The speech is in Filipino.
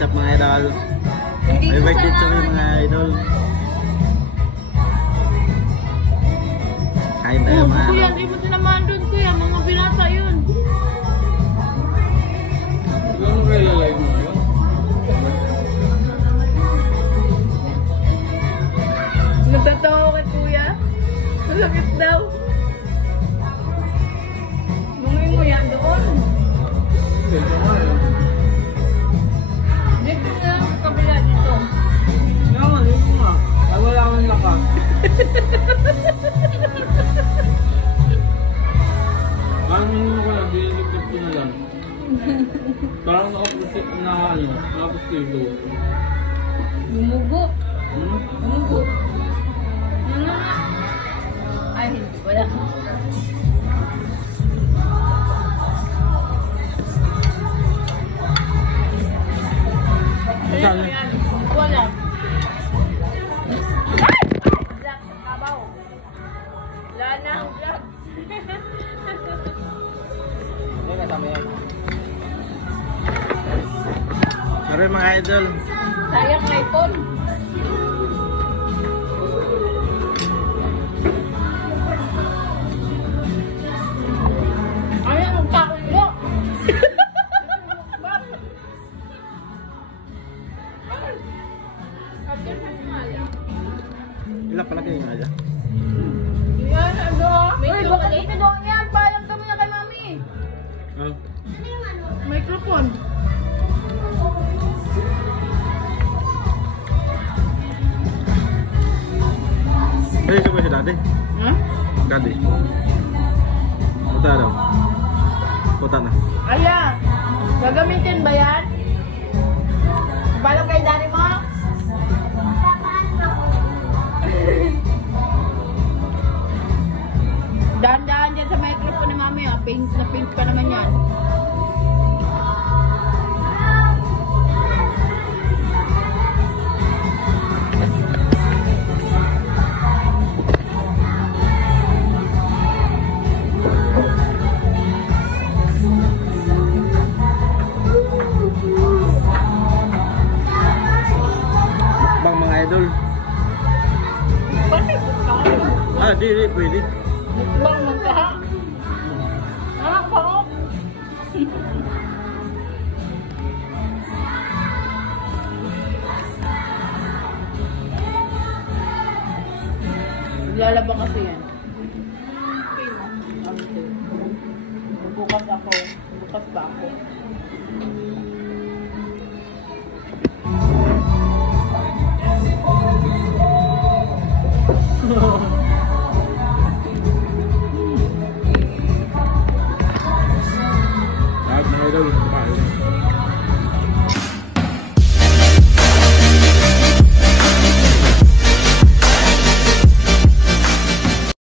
ketchup mga idol. May white ketchup yung mga idol. Kain tayo mga kuya, hindi mo tinamaan doon kuya. Mga binata yun. Ano kaya live mo yun? Nagtatawa kay kuya. Masakit daw. Mungin mo yan doon. Ito nga yun. Dito na lang sa kabila dito. Naman, ito nga. Wala kang laka. Parang nung ko lang, dinilipit ko na lang. Parang nakapusit na ano, nakapusit ito. Bumugo. Hmm? Bumugo. Ay, hindi wala. Saan? Wala. Black sa kabaw. Wala na ang black. Hindi kasama yan. Sorry mga idol. Sayang na ipon. Ayan ang kakulo. Ilan pala kayo nga dyan? Yan, ano? Uy, bakit ipinong yan? Paalam ka muna kay mami. Oh. Microphone. Ay, ito ba si daddy? Ha? Daddy. Punta daw. Punta na. Ayan. Gagamitin ba yan? Paalam kay daddy mo? Dahan-dahan dyan sa microphone ni mami. Pink na pink pa naman yan. Bang mga idol. Bakit? Ah, di pwede. Bang magkaha? Anak pa ko? Lalaba kasi yan. Bukas ako. Bukas ba ako?